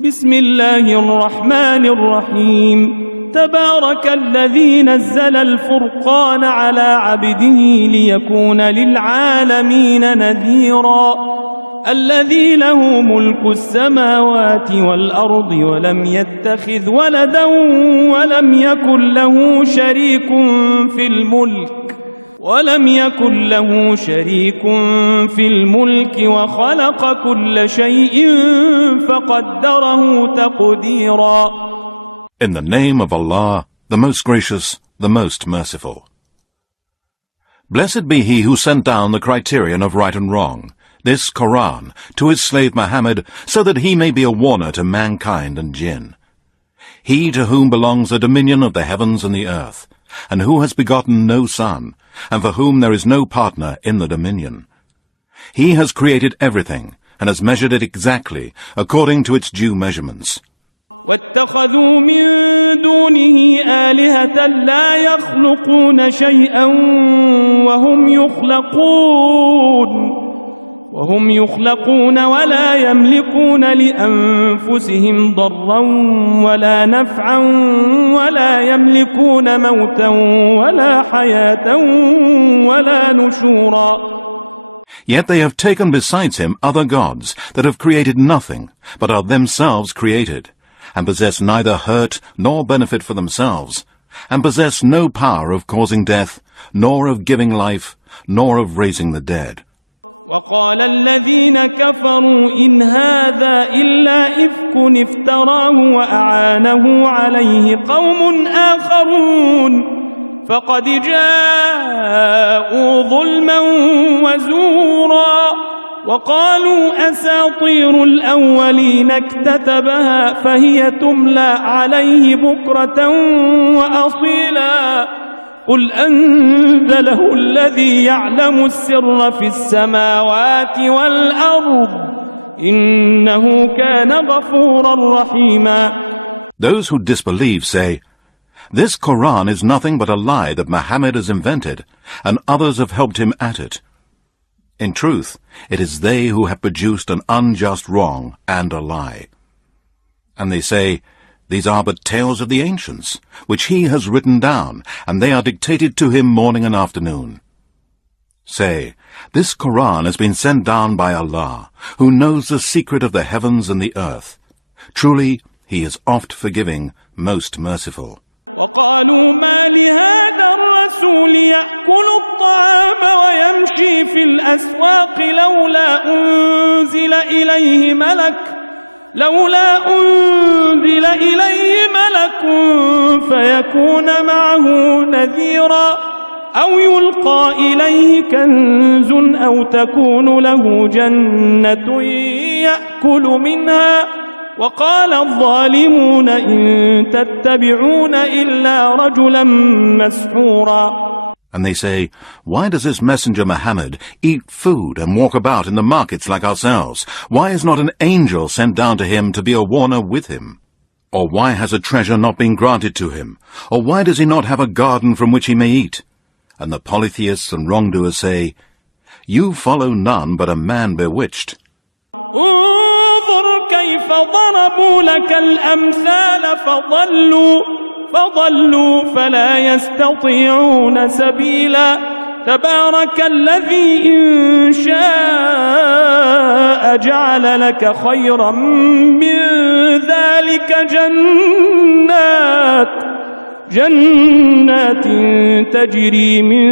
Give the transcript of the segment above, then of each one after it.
بسم الله الرحمن الرحيم تبارك الذي نزل الفرقان على عبده ليكون للعالمين نذيرا الذي له ملك السماوات والأرض ولم يتخذ ولدا ولم يكن له شريك في الملك وخلق كل شيء فقدره تقديرا. In the name of Allah, the most gracious, the most merciful. Blessed be he who sent down the criterion of right and wrong, this Quran, to his slave Muhammad, so that he may be a warner to mankind and jinn. He to whom belongs the dominion of the heavens and the earth, and who has begotten no son, and for whom there is no partner in the dominion. He has created everything, and has measured it exactly, according to its due measurements. واتخذوا من دونه آلهة لا يخلقون شيئا وهم يخلقون ولا يملكون لأنفسهم ضرا ولا نفعا ولا يملكون موتا ولا حياة ولا نشورا. Yet they have taken besides him other gods that have created nothing, but are themselves created, and possess neither hurt nor benefit for themselves, and possess no power of causing death, nor of giving life, nor of raising the dead. وقال الذين كفروا إن هذا إلا إفك افتراه وأعانه عليه قوم آخرون فقد جاءوا ظلما وزورا وقالوا أساطير الأولين اكتتبها فهي تملى عليه بكرة وأصيلا قل أنزله الذي يعلم السر في السماوات والأرض إنه كان غفورا رحيما. Those who disbelieve say, this Quran is nothing but a lie that Muhammad has invented, and others have helped him at it. In truth, it is they who have produced an unjust wrong and a lie. And they say, these are but tales of the ancients, which he has written down, and they are dictated to him morning and afternoon. Say, this Quran has been sent down by Allah, who knows the secret of the heavens and the earth. Truly, he is oft forgiving, most merciful. وقالوا ما لهذا الرسول يأكل الطعام ويمشي في الأسواق لولا أنزل إليه ملك فيكون معه نذيرا أو يلقى إليه كنز أو تكون له جنة يأكل منها وقال الظالمون إن تتبعون إلا رجلا مسحورا. And they say, why does this messenger Muhammad eat food and walk about in the markets like ourselves? Why is not an angel sent down to him to be a warner with him? Or why has a treasure not been granted to him? Or why does he not have a garden from which he may eat? And the polytheists and wrongdoers say, you follow none but a man bewitched. انظر كيف ضربوا لك الأمثال فضلوا فلا يستطيعون سبيلا تبارك الذي إن شاء جعل لك خيرا من ذلك جنات تجري من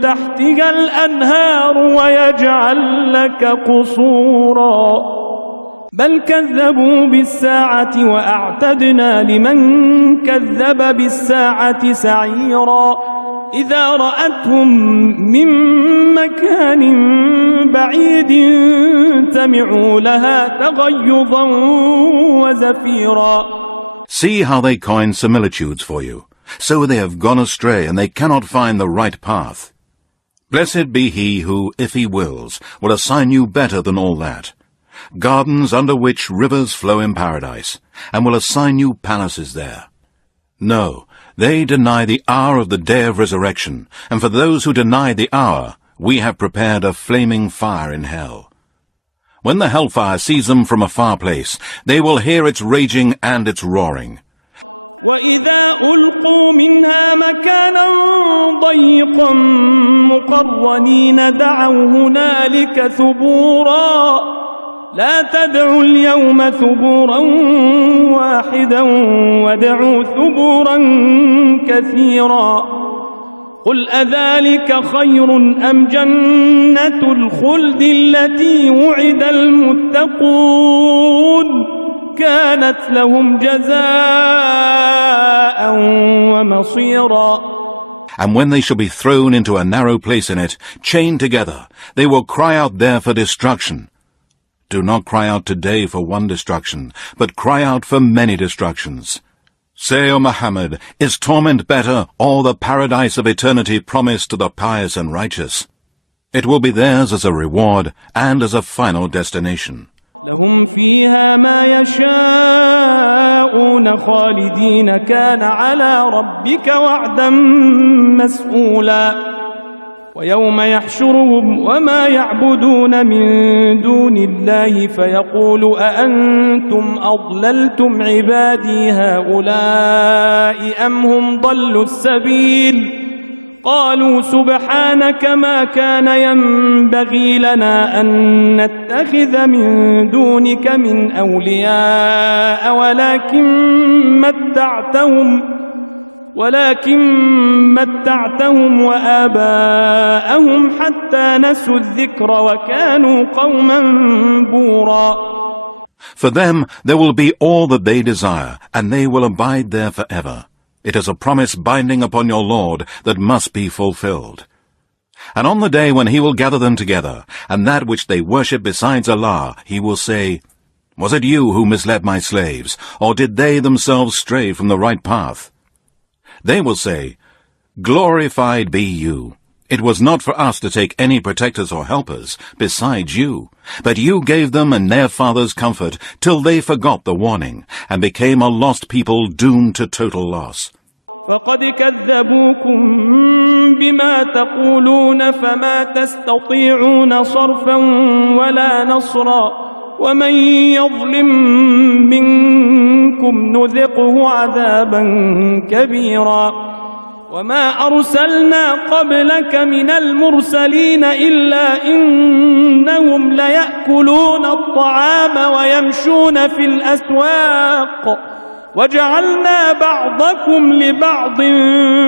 تحتها الأنهار ويجعل لك قصورا بل كذبوا بالساعة وأعتدنا لمن كذب بالساعة سعيرا إذا رأتهم من مكان بعيد سمعوا لها تغيظا وزفيرا. See how they coin similitudes for you. So they have gone astray, and they cannot find the right path. Blessed be he who, if he wills, will assign you better than all that. Gardens under which rivers flow in paradise, and will assign you palaces there. No, they deny the hour of the day of resurrection, and for those who deny the hour, we have prepared a flaming fire in hell. When the hellfire sees them from a far place, they will hear its raging and its roaring. وإذا ألقوا منها مكانا ضيقا مقرنين دعوا هنالك ثبورا لا تدعوا اليوم ثبورا واحدا وادعوا ثبورا كثيرا قل أذلك خير أم جنة الخلد التي وعد المتقون كانت لهم جزاء ومصيرا. And when they shall be thrown into a narrow place in it, chained together, they will cry out there for destruction. Do not cry out today for one destruction, but cry out for many destructions. Say, O Muhammad, is torment better, or the paradise of eternity promised to the pious and righteous? It will be theirs as a reward and as a final destination. لهم فيها ما يشاءون خالدين كان على ربك وعدا مسئولا ويوم يحشرهم وما يعبدون من دون الله فيقول أأنتم أضللتم عبادي هؤلاء أم هم ضلوا السبيل قالوا سبحانك ما كان ينبغي لنا أن نتخذ من دونك من أولياء ولكن متعتهم وآباءهم حتى نسوا الذكر وكانوا قوما بورا. For them there will be all that they desire, and they will abide there forever. It is a promise binding upon your Lord that must be fulfilled. And on the day when he will gather them together, and that which they worship besides Allah, he will say, Was it you who misled my slaves, or did they themselves stray from the right path? They will say, Glorified be you. It was not for us to take any protectors or helpers besides you, but you gave them and their fathers comfort till they forgot the warning and became a lost people doomed to total loss. فقد كذبوكم بما تقولون فما تستطيعون صرفا ولا نصرا ومن يظلم منكم نذقه عذابا كبيرا وما أرسلنا قبلك من المرسلين إلا إنهم ليأكلون الطعام ويمشون في الأسواق وجعلنا بعضكم لبعض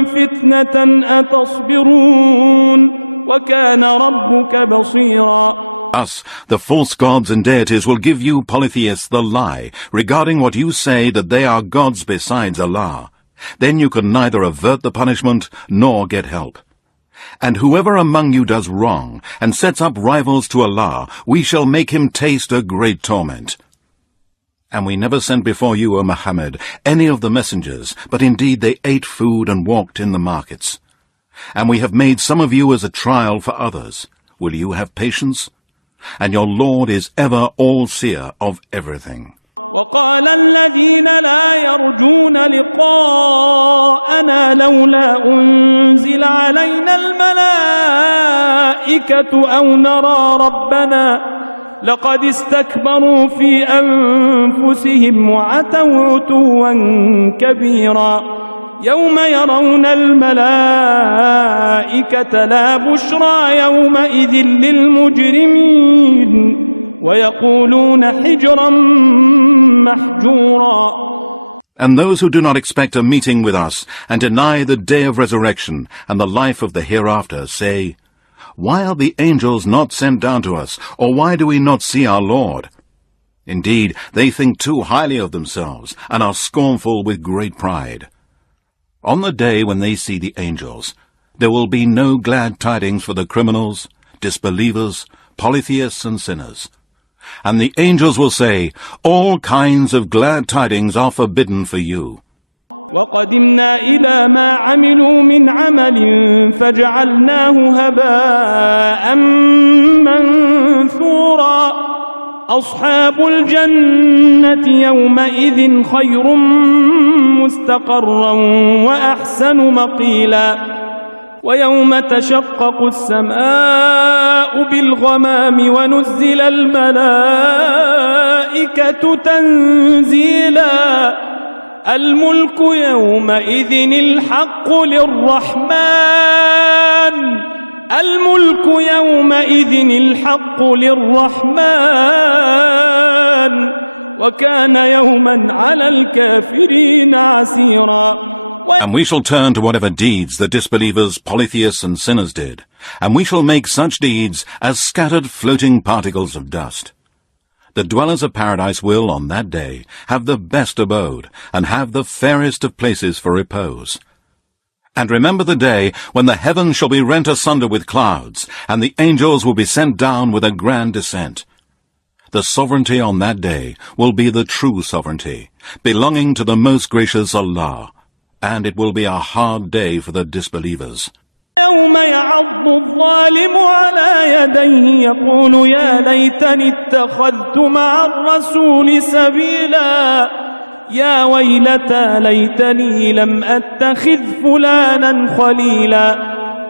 فتنة أتصبرون وكان ربك بصيرا. Us, the false gods and deities, will give you polytheists the lie regarding what you say that they are gods besides Allah. Then you can neither avert the punishment nor get help. And whoever among you does wrong and sets up rivals to Allah, we shall make him taste a great torment. And we never sent before you, O Muhammad, any of the messengers, but indeed they ate food and walked in the markets. And we have made some of you as a trial for others. Will you have patience? And your Lord is ever all-seer of everything. وقال الذين لا يرجون لقاءنا لولا أنزل علينا الملائكة أو نرى ربنا لقد استكبروا في أنفسهم وعتوا عتوا كبيرا يوم يرون الملائكة لا بشرى يومئذ للمجرمين ويقولون حجرا محجورا. And those who do not expect a meeting with us and deny the day of resurrection and the life of the hereafter say, Why are the angels not sent down to us, or why do we not see our Lord? Indeed, they think too highly of themselves and are scornful with great pride. On the day when they see the angels, there will be no glad tidings for the criminals, disbelievers, polytheists and sinners. And the angels will say, All kinds of glad tidings are forbidden for you. وقدمنا إلى ما عملوا من عمل فجعلناه هباء منثورا أصحاب الجنة يومئذ خير مستقرا وأحسن مقيلا ويوم تشقق السماء بالغمام ونزل الملائكة تنزيلا الملك يومئذ الحق للرحمن الملك يومئذ الحق للرحمن وكان يوما على الكافرين عسيرا. And we shall turn to whatever deeds the disbelievers, polytheists and sinners did, and we shall make such deeds as scattered floating particles of dust. The dwellers of paradise will, on that day, have the best abode, and have the fairest of places for repose. And remember the day when the heavens shall be rent asunder with clouds, and the angels will be sent down with a grand descent. The sovereignty on that day will be the true sovereignty, belonging to the most gracious Allah, and it will be a hard day for the disbelievers. يوم يعض الظالم على يديه يقول يا ليتني اتخذت مع الرسول سبيلا يا ويلتى ليتني لم أتخذ فلانا خليلا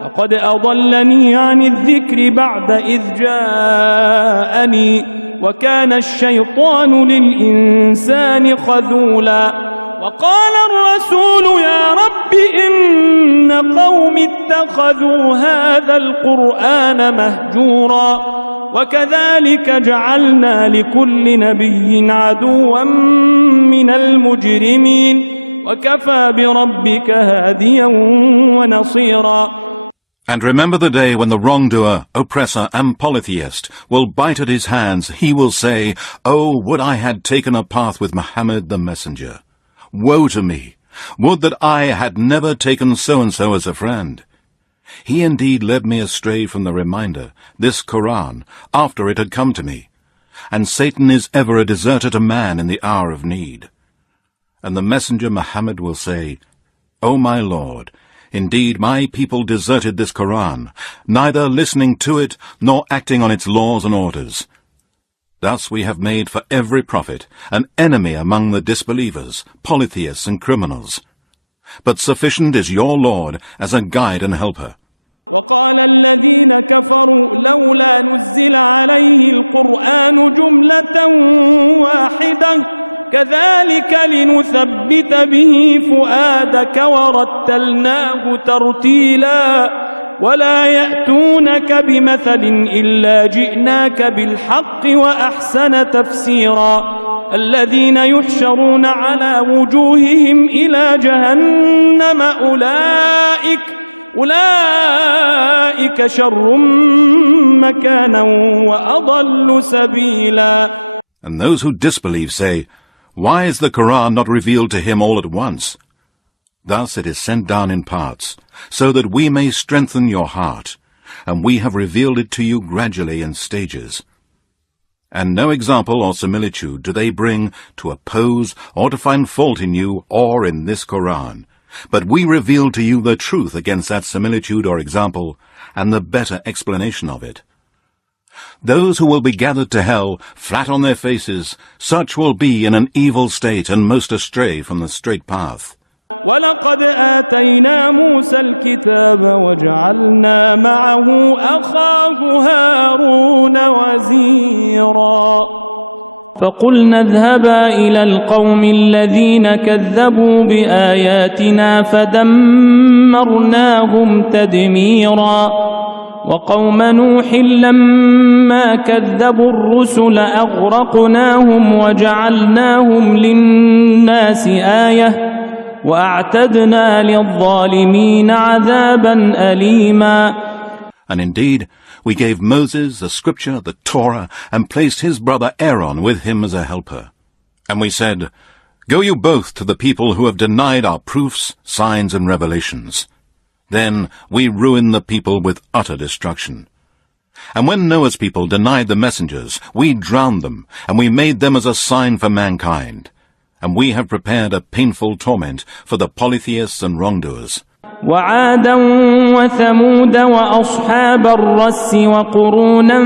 لقد أضلني عن الذكر بعد إذ جاءني وكان الشيطان للإنسان خذولا وقال الرسول يا رب إن قوم اتخذوا هذا القرآن مهجورا وكذلك جعلنا لكل نبي عدوا من المجرمين وكفى بربك هاديا ونصيرا. And remember the day when the wrongdoer, oppressor and polytheist will bite at his hands. He will say, "Oh, would I had taken a path with Muhammad the messenger. Woe to me! Would that I had never taken so-and-so as a friend. He indeed led me astray from the reminder, this Quran, after it had come to me. And Satan is ever a deserter to man in the hour of need." And the messenger Muhammad will say, "O my Lord, indeed my people deserted this Quran, neither listening to it nor acting on its laws and orders. Thus we have made for every prophet an enemy among the disbelievers, polytheists and criminals. But sufficient is your Lord as a guide and helper." وقال الذين كفروا لولا نزل عليه القرآن جملة واحدة كذلك لنثبت به فؤادك ورتلناه ترتيلا ولا يأتونك بمثل إلا جئناك بالحق وأحسن تفسيرا الذين يحشرون على وجوههم إلى جهنم أولئك شر مكانا وأضل سبيلا. And those who disbelieve say, "Why is the Quran not revealed to him all at once?" Thus it is sent down in parts, so that we may strengthen your heart, and we have revealed it to you gradually in stages. And no example or similitude do they bring to oppose or to find fault in you or in this Quran, but we reveal to you the truth against that similitude or example, and the better explanation of it. Those who will be gathered to hell, flat on their faces, such will be in an evil state and most astray from the straight path. وَلَقَدْ آتَيْنَا مُوسَى الْكِتَابَ وَجَعَلْنَا مَعَهُ أَخَاهُ هَارُونَ وَزِيرًا فَقُلْنَا اذْهَبَا إِلَى الْقَوْمِ الَّذِينَ كَذَّبُوا بِآيَاتِنَا فَدَمَّرْنَاهُمْ تَدْمِيرًا وقوم نوح لما كذبوا الرسل أغرقناهم وجعلناهم للناس آية وأعتدنا للظالمين عذابا أليما. And indeed, we gave Moses the scripture, the Torah, and placed his brother Aaron with him as a helper. And we said, "Go you both to the people who have denied our proofs, signs, and revelations." Then we ruined the people with utter destruction. And when Noah's people denied the messengers, we drowned them, and we made them as a sign for mankind. And we have prepared a painful torment for the polytheists and wrongdoers. وعادا وثمود وأصحاب الرس وقرونا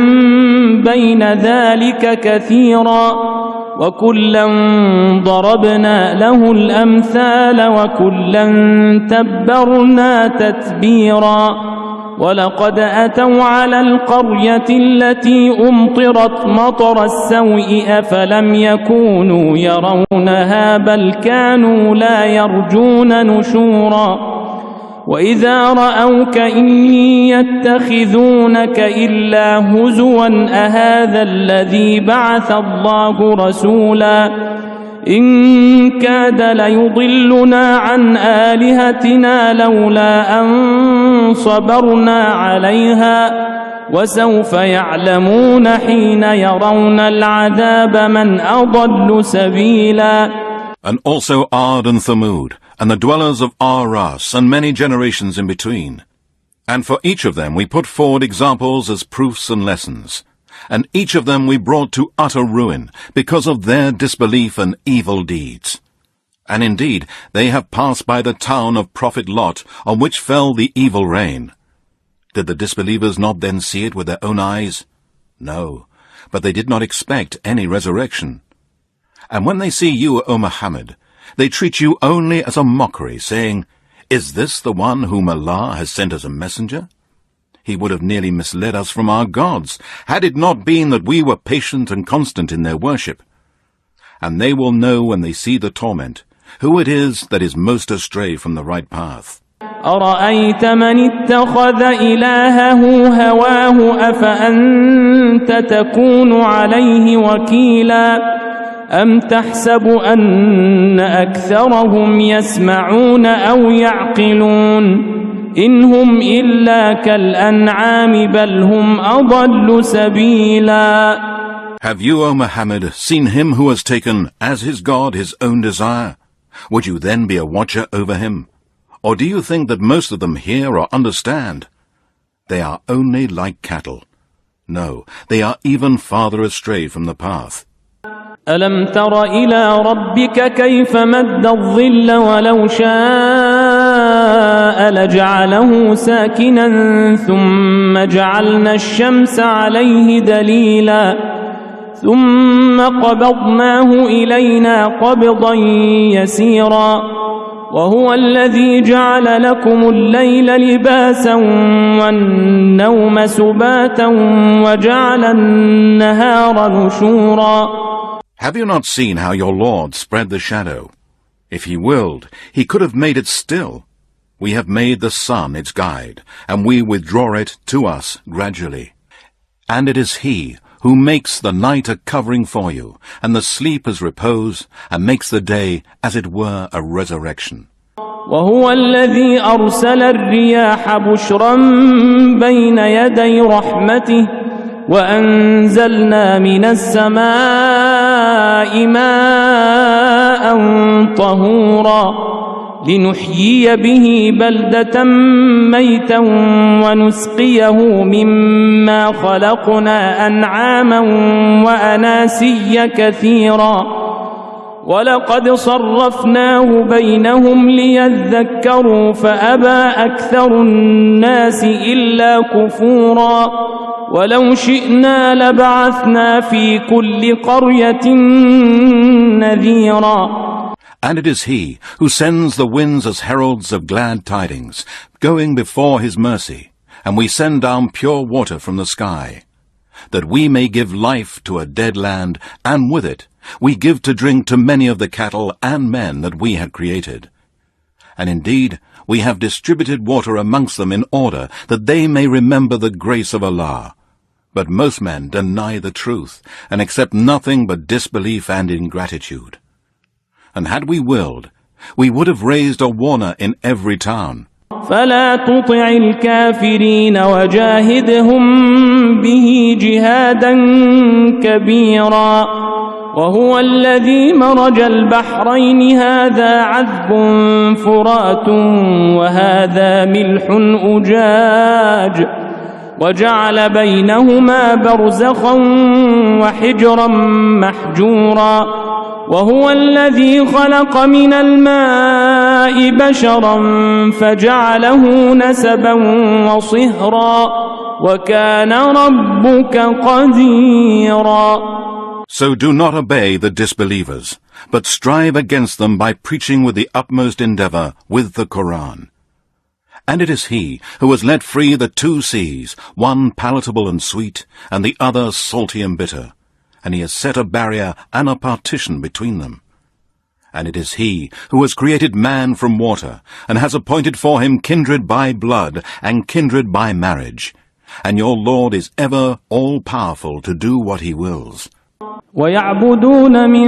بين ذلك كثيرا وكلا ضربنا له الأمثال وكلا تبرنا تتبيرا ولقد أتوا على القرية التي أمطرت مطر السوء أفلم يكونوا يرونها بل كانوا لا يرجون نشورا وإذا رأوك إن يتخذونك إلا هزوا أهذا الذي بعث الله رسولا إن كاد ليضلنا عن آلهتنا لولا أن صبرنا عليها وسوف يعلمون حين يرون العذاب من أضل سبيلا. And also Ad and Thamud, and the dwellers of Ar-Ras, and many generations in between. And for each of them we put forward examples as proofs and lessons. And each of them we brought to utter ruin, because of their disbelief and evil deeds. And indeed, they have passed by the town of Prophet Lot, on which fell the evil rain. Did the disbelievers not then see it with their own eyes? No, but they did not expect any resurrection. And when they see you, O Muhammad, they treat you only as a mockery, saying, "Is this the one whom Allah has sent as a messenger?" He would have nearly misled us from our gods, had it not been that we were patient and constant in their worship. And they will know when they see the torment, who it is that is most astray from the right path. أرأيت من اتخذ إلهه هواه أفأنت تكون عليه وكيلا أم تحسب أن أكثرهم يسمعون أو يعقلون إن هم إلا كالأنعام بل هم أضل سبيلا. Have you, O Muhammad, seen him who has taken as his God his own desire? Would you then be a watcher over him? Or do you think that most of them hear or understand? They are only like cattle. No, they are even farther astray from the path. ألم تر إلى ربك كيف مد الظل ولو شاء لجعله ساكنا ثم جعلنا الشمس عليه دليلا ثم قبضناه إلينا قبضا يسيرا وهو الذي جعل لكم الليل لباسا والنوم سباتا وجعل النهار نشورا. Have you not seen how your Lord spread the shadow? If he willed, he could have made it still. We have made the sun its guide, and we withdraw it to us gradually. And it is he who makes the night a covering for you, and the sleep as repose, and makes the day as it were a resurrection. وهو الذي أرسل الرياح بشرا بين يدي رحمته وأنزلنا من السماء ماء طهورا لنحيي به بلدة ميتا ونسقيه مما خلقنا أنعاما وأناسيا كثيرا ولقد صرفناه بينهم ليذكروا فأبى أكثر الناس إلا كفورا ولو شئنا لبعثنا في كل قرية نذيرا. And it is he who sends the winds as heralds of glad tidings, going before his mercy, and we send down pure water from the sky, that we may give life to a dead land, and with it we give to drink to many of the cattle and men that we had created. And indeed, we have distributed water amongst them in order that they may remember the grace of Allah. But most men deny the truth, and accept nothing but disbelief and ingratitude. And had we willed, we would have raised a warner in every town. فلا تطع الكافرين وجاهدهم به جهادا كبيرا وهو الذي مرج البحرين هذا عذب فرات وهذا ملح أجاج وجعل بينهما برزخا وحجرا محجورا وهو الذي خلق من الماء بشرا فجعله نسبا وصهرا وكان ربك قديرا. So do not obey the disbelievers, but strive against them by preaching with the utmost endeavor with the Quran. And it is He who has let free the two seas, one palatable and sweet, and the other salty and bitter, and He has set a barrier and a partition between them. And it is He who has created man from water, and has appointed for him kindred by blood and kindred by marriage. And your Lord is ever all-powerful to do what He wills. ويعبدون من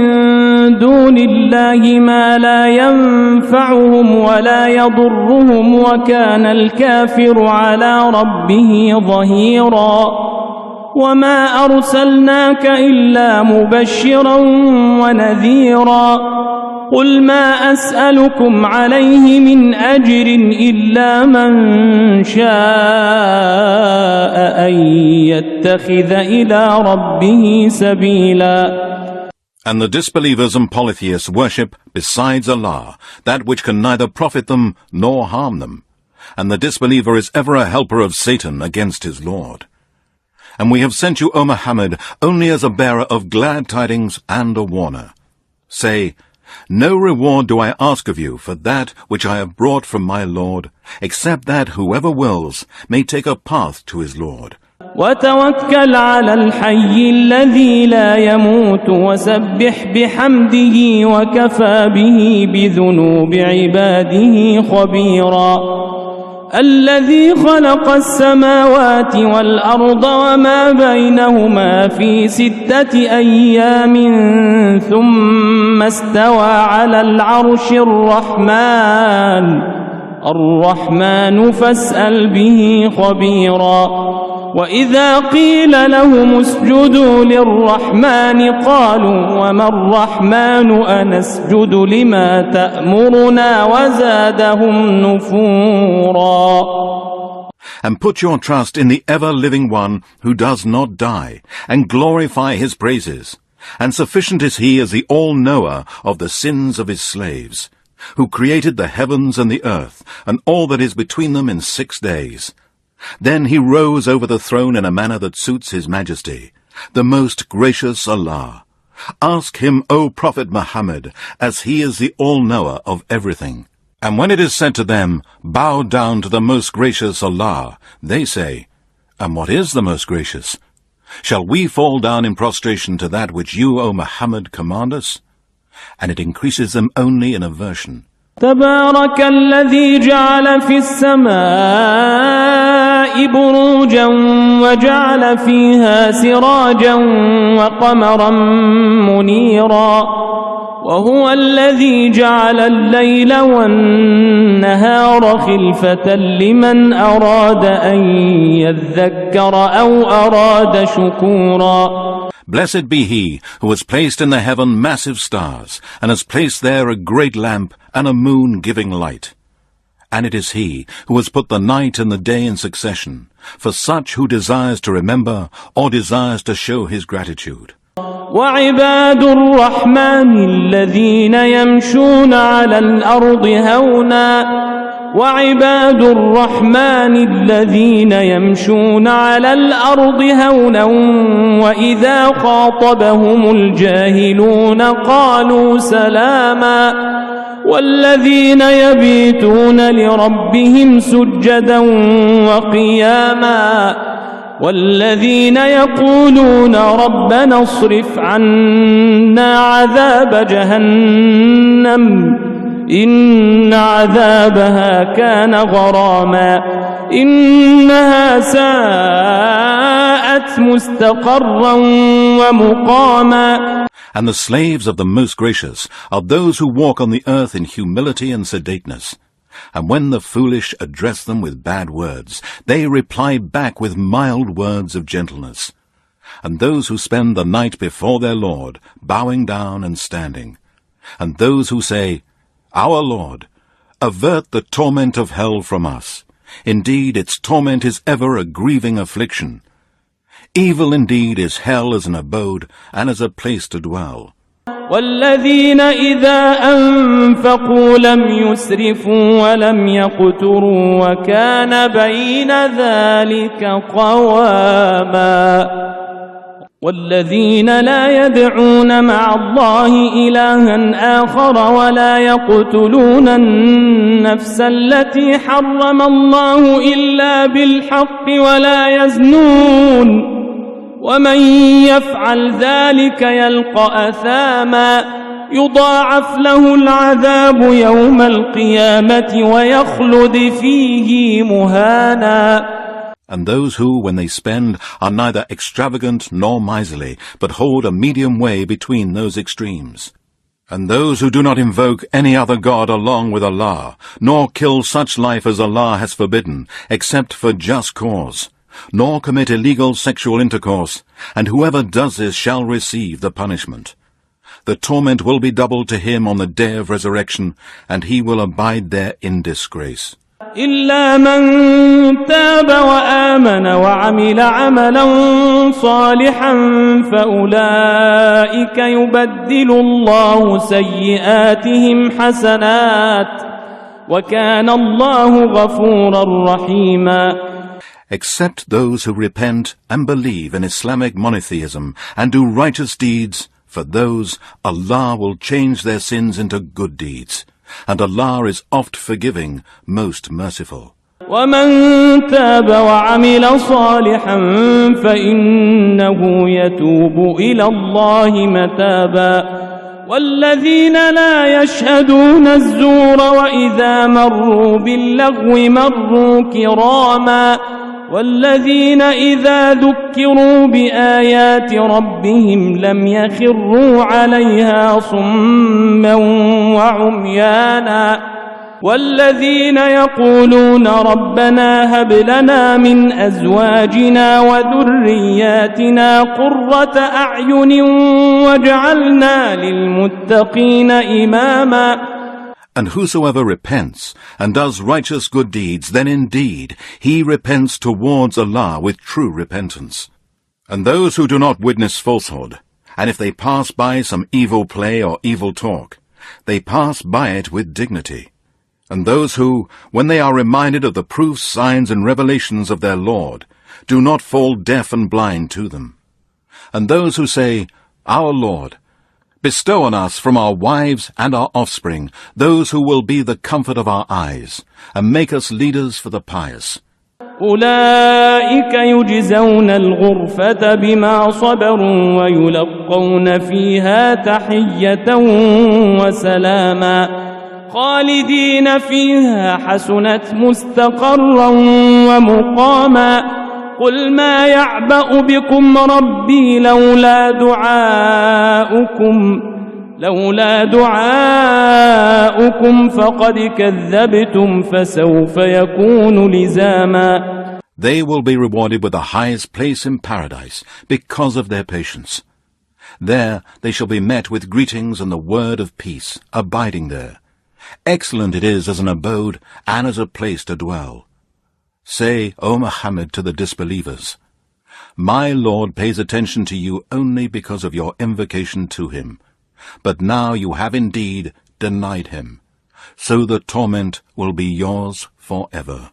دون الله ما لا ينفعهم ولا يضرهم وكان الكافر على ربه ظهيرا وما أرسلناك إلا مبشرا ونذيرا قل ما أسألكم عليه من أجر إلا من شاء أن يتخذ إلى ربه سبيلا. And the disbelievers and polytheists worship, besides Allah, that which can neither profit them nor harm them. And the disbeliever is ever a helper of Satan against his Lord. And we have sent you, O Muhammad, only as a bearer of glad tidings and a warner. Say, no reward do I ask of you for that which I have brought from my Lord, except that whoever wills may take a path to his Lord. وتوكل على الحي الذي لا يموت وسبح بحمده وكفى به بذنوب عباده خبيرا الذي خلق السماوات والأرض وما بينهما في 6 أيام ثم استوى على العرش الرحمن فاسأل به خبيرا وإذا قيل لهم اسجدوا للرحمن قالوا وما الرحمن أنسجد لما تأمرنا وزادهم نفورا. And put your trust in the ever-living one who does not die, and glorify his praises. And sufficient is he as the all-knower of the sins of his slaves, who created the heavens and the earth, and all that is between them in 6 days. Then he rose over the throne in a manner that suits his majesty, the most gracious Allah. Ask him, O Prophet Muhammad, as he is the all-knower of everything. And when it is said to them, bow down to the most gracious Allah, they say, and what is the most gracious? Shall we fall down in prostration to that which you, O Muhammad, command us? And it increases them only in aversion. تبارك الذي جعل في السماء بروجا وجعل فيها سراجا وقمرا منيرا وهو الذي جعل الليل والنهار خلفة لمن أراد أن يذكر أو أراد شكورا. Blessed be he who has placed in the heaven massive stars, and has placed there a great lamp and a moon giving light. And it is he who has put the night and the day in succession, for such who desires to remember or desires to show his gratitude. وعباد الرحمن الذين يمشون على الأرض هونا وعباد الرحمن الذين يمشون على الأرض هونا وإذا خاطبهم الجاهلون قالوا سلاما والذين يبيتون لربهم سجدا وقياما والذين يقولون ربنا اصرف عنا عذاب جهنم إن عذابها كان غراما إنها ساءت مستقرا ومقاما. And the slaves of the Most Gracious are those who walk on the earth in humility and sedateness. And when the foolish address them with bad words, they reply back with mild words of gentleness. And those who spend the night before their Lord, bowing down and standing. And those who say, Our Lord, avert the torment of hell from us. Indeed, its torment is ever a grieving affliction. Evil indeed is hell as an abode and as a place to dwell. والذين إذا أنفقوا لم يسرفوا ولم يقتروا وكان بين ذلك قواما. والذين لا يدعون مع الله إلها آخر ولا يقتلون النفس التي حرم الله إلا بالحق ولا يزنون ومن يفعل ذلك يلقى أثاما يضاعف له العذاب يوم القيامة ويخلد فيه مهانا. And those who, when they spend, are neither extravagant nor miserly, but hold a medium way between those extremes. And those who do not invoke any other god along with Allah, nor kill such life as Allah has forbidden, except for just cause, nor commit illegal sexual intercourse, and whoever does this shall receive the punishment. The torment will be doubled to him on the day of resurrection, and he will abide there in disgrace. إلا من تاب وآمن وعمل عملا صالحا فأولئك يبدل الله سيئاتهم حسنات وكان الله غفورا رحيما. Except those who repent and believe in Islamic monotheism and do righteous deeds, for those Allah will change their sins into good deeds. And Allah is oft forgiving, most merciful. ومن تاب وعمل صالحا فإنه يتوب إلى الله متابا والذين لا يشهدون الزور وإذا مروا باللغو مروا كراما والذين إذا ذكروا بآيات ربهم لم يخروا عليها صما وعميانا والذين يقولون ربنا هب لنا من أزواجنا وذرياتنا قرة أعين واجعلنا للمتقين إماما. And whosoever repents and does righteous good deeds, then indeed he repents towards Allah with true repentance. And those who do not witness falsehood, and if they pass by some evil play or evil talk, they pass by it with dignity. And those who, when they are reminded of the proofs, signs, and revelations of their Lord, do not fall deaf and blind to them. And those who say, Our Lord, bestow on us from our wives and our offspring those who will be the comfort of our eyes, and make us leaders for the pious. أولئك يجزون الغرفة بما صبروا ويلقون فيها تحية وسلاما خالدين فيها حسنت مستقرا ومقاما قل ما يعبأ بكم ربي لولا دعاؤكم فقد كذبتم فسوف يكون لزاما. They will be rewarded with the highest place in paradise because of their patience. There they shall be met with greetings and the word of peace, abiding there. Excellent it is as an abode and as a place to dwell. Say, O Muhammad, to the disbelievers, My Lord pays attention to you only because of your invocation to him. But now you have indeed denied him. So the torment will be yours forever.